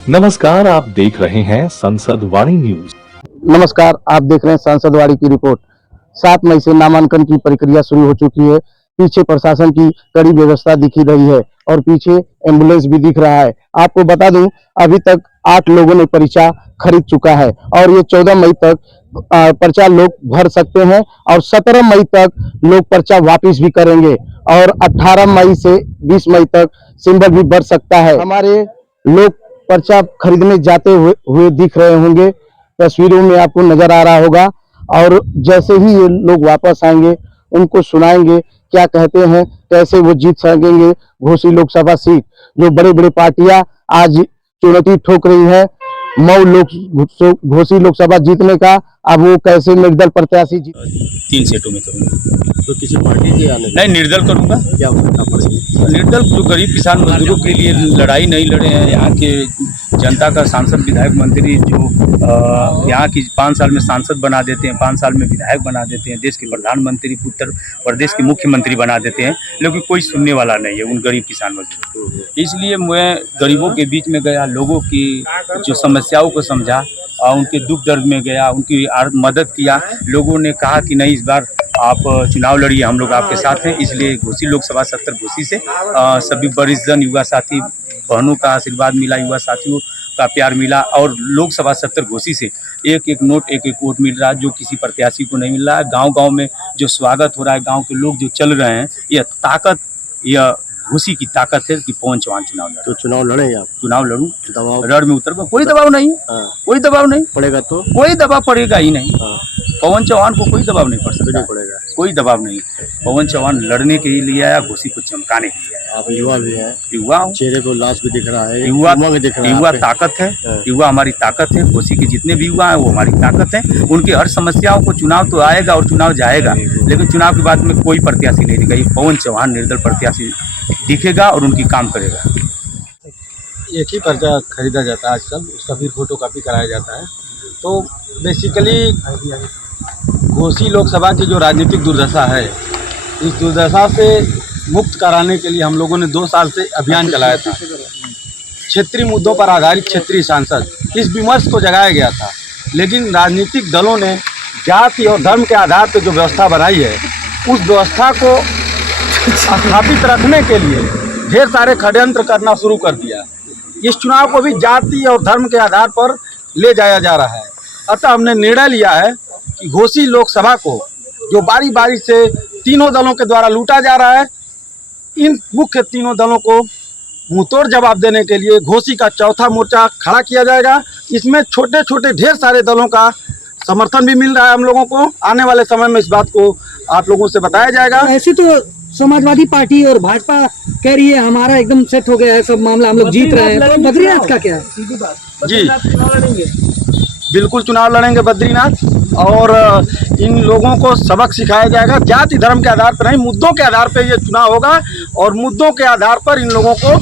नमस्कार, आप देख रहे हैं संसद वाणी न्यूज। नमस्कार, आप देख रहे हैं सांसद वाड़ी की रिपोर्ट। 7 मई से नामांकन की प्रक्रिया शुरू हो चुकी है। पीछे प्रशासन की कड़ी व्यवस्था दिखी रही है और पीछे एम्बुलेंस भी दिख रहा है। आपको बता दूं, अभी तक 8 लोगों ने पर्चा खरीद चुका है और ये 14 मई तक पर्चा लोग भर सकते हैं और 17 मई तक लोग पर्चा वापस भी करेंगे और 18 मई से 20 मई तक सिंबल भी बढ़ सकता है। हमारे लोग पर्चा खरीदने जाते हुए दिख रहे होंगे, तस्वीरों में आपको नजर आ रहा होगा। और जैसे ही ये लोग वापस आएंगे उनको सुनाएंगे क्या कहते हैं, कैसे वो जीत सकेंगे घोसी लोकसभा सीट। जो बड़े बड़े पार्टियां आज चुनौती ठोक रही है घोसी लोकसभा जीतने का, अब वो कैसे निर्दल प्रत्याशी 3 सीटों में करूँगा। तो किसी पार्टी के आने नहीं, निर्दल करूँगा। क्या करना पड़ेगा? निर्दल जो गरीब किसान मजदूरों के लिए लड़ाई नहीं लड़े हैं, यहाँ के जनता का सांसद विधायक मंत्री जो यहाँ की 5 साल में सांसद बना देते हैं, 5 साल में विधायक बना देते हैं, देश के प्रधानमंत्री, उत्तर प्रदेश के मुख्यमंत्री बना देते हैं, लेकिन कोई सुनने वाला नहीं है उन गरीब किसान मजदूरों। इसलिए मैं गरीबों के बीच में गया, लोगों की जो समस्याओं को समझा और उनके दुख दर्द में गया, उनकी मदद किया। लोगों ने कहा कि नहीं, इस बार आप चुनाव लड़िए, हम लोग आपके साथ हैं। इसलिए घोसी लोकसभा 70 घोसी से सभी वरिष्ठ जन, युवा साथी बहनों का आशीर्वाद मिला, युवा साथियों का प्यार मिला और लोकसभा 70 घोसी से एक एक नोट, एक एक वोट मिल रहा है, जो किसी प्रत्याशी को नहीं मिल रहा है। गांव-गांव में जो स्वागत हो रहा है, गांव के लोग जो चल रहे हैं, यह ताकत, यह घोसी की ताकत है कि पवन चौहान चुनाव लड़े। तो चुनाव लड़ेंगे आप? चुनाव लड़ूं, दबाव रण में उतर, कोई दबाव नहीं है। कोई दबाव नहीं पड़ेगा तो कोई दबाव पड़ेगा ही नहीं। पवन चौहान को कोई दबाव नहीं पड़ सकता, पड़ेगा, कोई दबाव नहीं। पवन चौहान लड़ने के लिए आया, घोसी को चमकाने के लिए आया। आप युवा भी हैं, युवा हूं, चेहरे को लाश भी दिख रहा है, युवा दिख रहा है, युवा ताकत है, युवा हमारी ताकत है। घोसी के जितने भी युवा हैं वो हमारी ताकत है। उनकी हर समस्याओं को, चुनाव तो आएगा और चुनाव जाएगा, लेकिन चुनाव के बाद में कोई प्रत्याशी नहीं दिखेगा। ये पवन चौहान निर्दल प्रत्याशी दिखेगा और उनकी काम करेगा। एक ही पर्चा खरीदा जाता है आजकल, उसका फिर फोटो कॉपी कराया जाता है। तो बेसिकली घोसी लोकसभा की जो राजनीतिक दुर्दशा है, इस दुर्दशा से मुक्त कराने के लिए हम लोगों ने 2 साल से अभियान चलाया था। क्षेत्रीय मुद्दों पर आधारित क्षेत्रीय सांसद, इस विमर्श को जगाया गया था, लेकिन राजनीतिक दलों ने जाति और धर्म के आधार पर जो व्यवस्था बनाई है, उस व्यवस्था को स्थापित रखने के लिए ढेर सारे षड्यंत्र करना शुरू कर दिया। इस चुनाव को भी जाति और धर्म के आधार पर ले जाया जा रहा है। अतः हमने निर्णय लिया है कि घोसी लोकसभा को, जो बारी बारी से तीनों दलों के द्वारा लूटा जा रहा है, इन मुख्य तीनों दलों को मुंहतोड़ जवाब देने के लिए घोसी का चौथा मोर्चा खड़ा किया जाएगा। इसमें छोटे छोटे ढेर सारे दलों का समर्थन भी मिल रहा है हम लोगों को। आने वाले समय में इस बात को आप लोगों से बताया जाएगा। ऐसे तो समाजवादी पार्टी और भाजपा कह रही है हमारा एकदम सेट हो गया है सब मामला, हम लोग जीत रहे हैं, तो बद्रीनाथ का क्या है? जी बिल्कुल चुनाव लड़ेंगे बद्रीनाथ, और इन लोगों को सबक सिखाया जाएगा। जाति धर्म के आधार पर नहीं, मुद्दों के आधार पर ये चुनाव होगा और मुद्दों के आधार पर इन लोगों को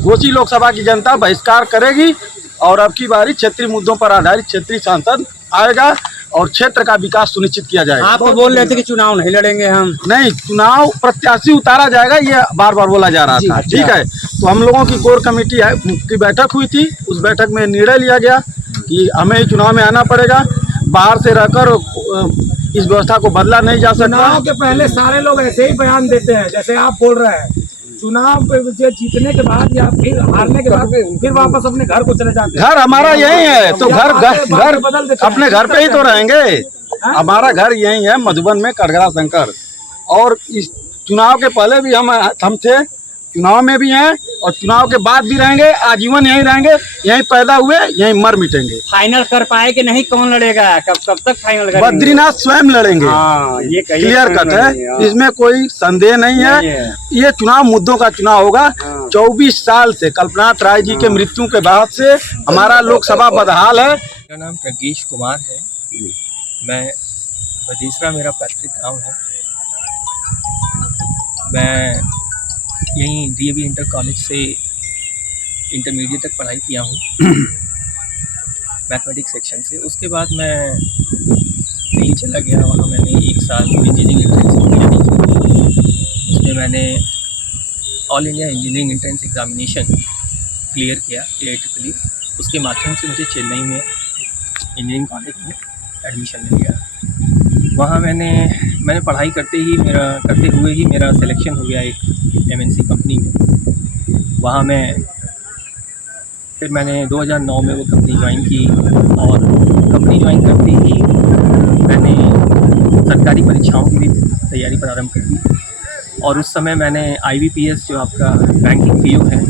घोसी लोकसभा की जनता बहिष्कार करेगी और अब की बारी क्षेत्रीय मुद्दों पर आधारित क्षेत्रीय सांसद आएगा और क्षेत्र का विकास सुनिश्चित किया जाएगा। आप तो बोल रहे थे कि चुनाव नहीं लड़ेंगे हम। नहीं, चुनाव प्रत्याशी उतारा जाएगा, ये बार बार बोला जा रहा था। ठीक है, तो हम लोगों की कोर कमेटी की बैठक हुई थी। उस बैठक में निर्णय लिया गया कि हमें चुनाव में आना पड़ेगा। बाहर से रहकर इस व्यवस्था को बदला नहीं जा सकता। चुनाव के पहले सारे लोग ऐसे ही बयान देते हैं जैसे आप बोल रहे हैं। चुनाव जीतने के बाद या फिर हारने के बाद फिर वापस अपने घर को चले जाते हैं। घर हमारा यही है, तो घर अपने घर पे ही तो रहेंगे। हमारा घर यही है, मधुबन में कटघरा शंकर। और इस चुनाव के पहले भी हम थे, चुनाव में भी हैं और चुनाव के बाद भी रहेंगे। आजीवन यहीं रहेंगे, यहीं पैदा हुए, यहीं मर मिटेंगे। फाइनल कर पाए कि नहीं, कौन लड़ेगा, कब तक फाइनल करेंगे? बद्रीनाथ स्वयं लड़ेंगे। ये क्लियर कट है, इसमें कोई संदेह नहीं है। ये चुनाव मुद्दों का चुनाव होगा। 24 साल से कल्पनाथ राय जी के मृत्यु के बाद से हमारा लोकसभा बदहाल है। मेरा नाम प्रगीश कुमार है, मैं बदीसरा मेरा पैतृक गाँव है। मैं यहीं DAV इंटर कॉलेज से इंटरमीडिएट तक पढ़ाई किया हूँ मैथमेटिक्स सेक्शन से। उसके बाद मैं दिल्ली चला गया, वहाँ मैंने 1 साल इंजीनियरिंग एंट्रेंस की। उसमें मैंने all India engineering entrance examination clear किया AIEEE, उसके माध्यम से मुझे चेन्नई में इंजीनियरिंग कॉलेज में एडमिशन मिल गया। वहाँ मैंने पढ़ाई करते हुए ही मेरा सिलेक्शन हो गया एक MNC कंपनी में। वहाँ फिर मैंने 2009 में वो कंपनी ज्वाइन की, और कंपनी ज्वाइन करते ही मैंने सरकारी परीक्षाओं की भी तैयारी प्रारंभ कर दी। और उस समय मैंने IBPS जो आपका बैंकिंग PO है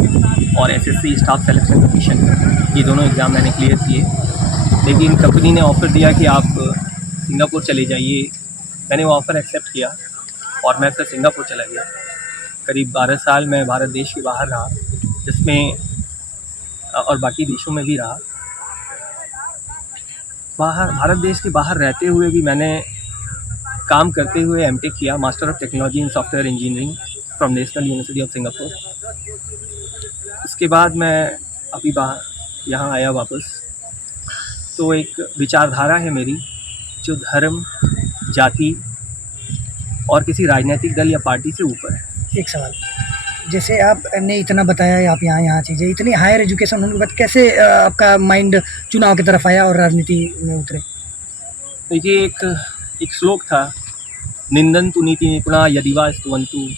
और SSC स्टाफ सिलेक्शन कमीशन, ये दोनों एग्ज़ाम मैंने क्लियर किए। लेकिन कंपनी ने ऑफ़र दिया कि आप सिंगापुर चले जाइए। मैंने वो ऑफ़र एक्सेप्ट किया और मैं फिर सिंगापुर चला गया। करीब 12 साल मैं भारत देश के बाहर रहा, जिसमें और बाकी देशों में भी रहा। भारत देश के बाहर रहते हुए भी मैंने काम करते हुए MTech किया, master of technology in software engineering from national university of Singapore. उसके बाद मैं अभी यहाँ आया वापस। तो एक विचारधारा है मेरी जो धर्म, जाति और किसी राजनीतिक दल या पार्टी से ऊपर है। एक सवाल, जैसे आपने इतना बताया, आप यहाँ चीज़ें इतनी हायर एजुकेशन होने के बाद कैसे आपका माइंड चुनाव की तरफ आया और राजनीति में उतरे? देखिए, एक श्लोक था, निंदन्तु नीति निपुणा यदिवा स्तुवन्तु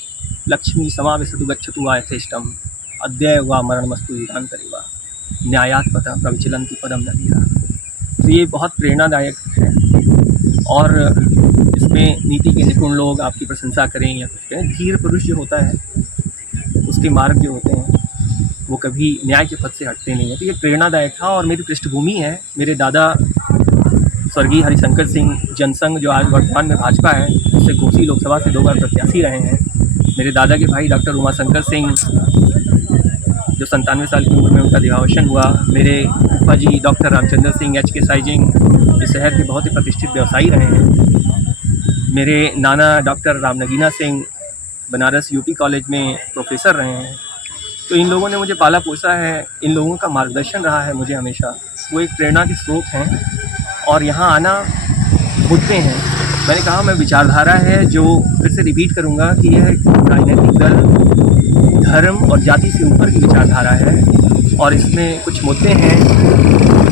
लक्ष्मी समावेशतु गच्छतु यथेष्टम अद्य वा मरणमस्तु युगान्तरेवा न्यायात् पथः प्रविचलन्ति पदम नदीः। तो ये बहुत प्रेरणादायक है, और इसमें नीति के निपुण लोग आपकी प्रशंसा करें या कुछ करें, धीर पुरुष जो होता है उसके मार्ग जो होते हैं वो कभी न्याय के पथ से हटते नहीं हैं। तो ये प्रेरणादायक था। और मेरी पृष्ठभूमि है, मेरे दादा स्वर्गीय हरिशंकर सिंह जनसंघ जो आज वर्तमान में भाजपा है, उससे घोसी लोकसभा से 2 बार प्रत्याशी रहे हैं। मेरे दादा के भाई डॉक्टर उमाशंकर सिंह जो 97 साल की उम्र में उनका देहावसान हुआ। मेरे फूफा जी डॉक्टर रामचंद्र सिंह HK साइजिंग इस शहर के बहुत ही प्रतिष्ठित व्यवसायी रहे हैं। मेरे नाना doctor Ramnagina Singh Banaras UP college में प्रोफेसर रहे हैं। तो इन लोगों ने मुझे पाला पोसा है, इन लोगों का मार्गदर्शन रहा है मुझे हमेशा। वो एक प्रेरणा के स्रोत हैं। और यहाँ आना मुद्दे हैं, मैंने कहा मैं विचारधारा है जो फिर से रिपीट करूँगा कि यह राजनीतिक दल, धर्म और जाति से ऊपर की विचारधारा है। और इसमें कुछ मुद्दे हैं,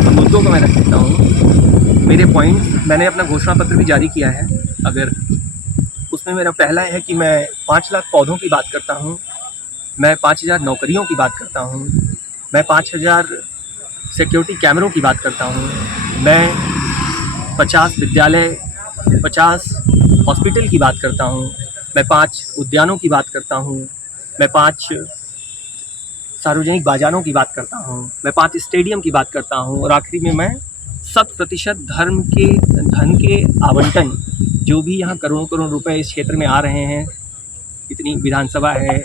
तो मुद्दों को मैं रख देता हूँ। मेरे पॉइंट, मैंने अपना घोषणा पत्र भी जारी किया है। अगर उसमें मेरा पहला है कि मैं 5 लाख पौधों की बात करता हूँ, मैं 5000 नौकरियों की बात करता हूँ, मैं 5000 सिक्योरिटी कैमरों की बात करता हूँ, मैं 50 विद्यालय, 50 हॉस्पिटल की बात करता हूँ, मैं 5 उद्यानों की बात करता हूँ, मैं 5 सार्वजनिक बाज़ारों की बात करता हूँ, मैं 5 स्टेडियम की बात करता हूँ, और आखिरी में मैं 100% धन के आवंटन, जो भी यहाँ करोड़ों करोड़ रुपए इस क्षेत्र में आ रहे हैं, इतनी विधानसभा है,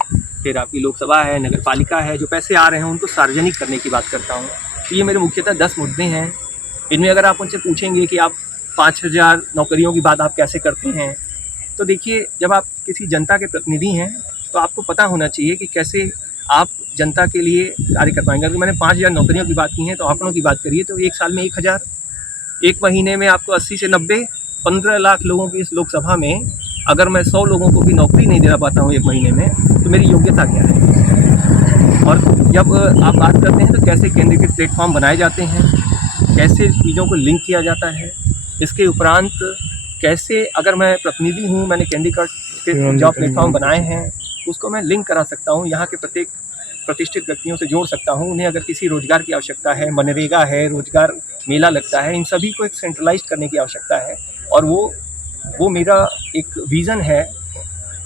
फिर आपकी लोकसभा है, नगर पालिका है, जो पैसे आ रहे हैं उनको सार्वजनिक करने की बात करता हूँ। तो ये मेरे मुख्यतः 10 मुद्दे हैं। इनमें अगर आप उनसे पूछेंगे कि आप 5000 नौकरियों की बात आप कैसे करते हैं, तो देखिए, जब आप किसी जनता के प्रतिनिधि हैं तो आपको पता होना चाहिए कि कैसे आप जनता के लिए कार्य कर पाएंगे। अगर मैंने 5000 नौकरियों की बात की है तो आंकड़ों की बात करिए तो एक साल में 1000, एक महीने में आपको 80 से 90, 15 लाख लोगों की इस लोकसभा में अगर मैं 100 लोगों को भी नौकरी नहीं दिला पाता हूँ एक महीने में, तो मेरी योग्यता क्या है। और जब आप बात करते हैं तो कैसे केंद्रीकृत प्लेटफॉर्म बनाए जाते हैं, कैसे चीज़ों को लिंक किया जाता है, इसके उपरांत कैसे, अगर मैं प्रतिनिधि हूँ, मैंने केंद्रीकृत जॉब प्लेटफॉर्म बनाए हैं, उसको मैं लिंक करा सकता हूँ, यहाँ के प्रत्येक प्रतिष्ठित व्यक्तियों से जोड़ सकता हूँ। उन्हें अगर किसी रोज़गार की आवश्यकता है, मनरेगा है, रोज़गार मेला लगता है, इन सभी को एक सेंट्रलाइज करने की आवश्यकता है। और वो मेरा एक विज़न है।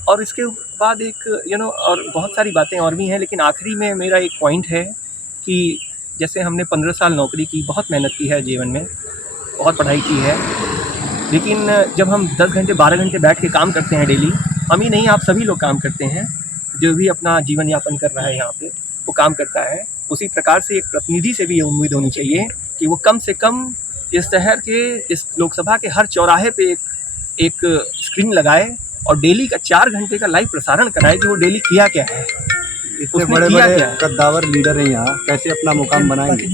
और इसके बाद एक और बहुत सारी बातें और भी हैं, लेकिन आखिरी में मेरा एक पॉइंट है कि जैसे हमने 15 साल नौकरी की, बहुत मेहनत की है जीवन में, बहुत पढ़ाई की है, लेकिन जब हम 10 घंटे 12 घंटे बैठ के काम करते हैं डेली, हम ही नहीं, आप सभी लोग काम करते हैं, जो भी अपना जीवन यापन कर रहा है यहाँ पे वो काम करता है। उसी प्रकार से एक प्रतिनिधि से भी ये उम्मीद होनी चाहिए कि वो कम से कम इस शहर के, इस लोकसभा के हर चौराहे पे एक स्क्रीन लगाए और डेली का 4 घंटे का लाइव प्रसारण कराए कि वो डेली किया क्या है, इतने बड़े-बड़े कद्दावर लीडर हैं यहाँ, कैसे अपना मुकाम बनाएंगे?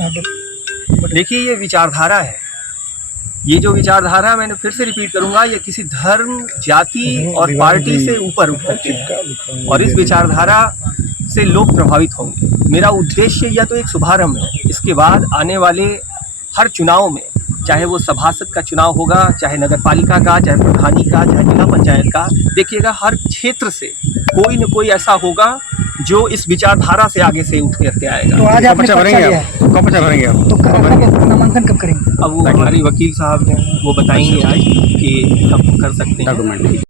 देखिए, ये विचारधारा है। ये जो विचारधारा, मैंने फिर से रिपीट करूंगा, ये किसी धर्म, जाति और पार्टी से ऊपर उठ करती है। और इस विचारधारा से लोग प्रभावित होंगे। मेरा उद्देश्य या तो एक शुभारंभ है। इसके बाद आने वाले हर चुनाव में, चाहे वो सभासद का चुनाव होगा, चाहे नगर पालिका का, चाहे प्रधानी का, चाहे जिला पंचायत का, देखिएगा हर क्षेत्र से कोई न कोई ऐसा होगा जो इस विचारधारा से आगे से उठ करके आएगा। तो आज आपने पर्चा लिया है, कब पर्चा भरेंगे आप? तो कब नामांकन कब करेंगे? अब वो हमारे वकील साहब हैं, वो बताएंगे आज कि कब कर सकते हैं।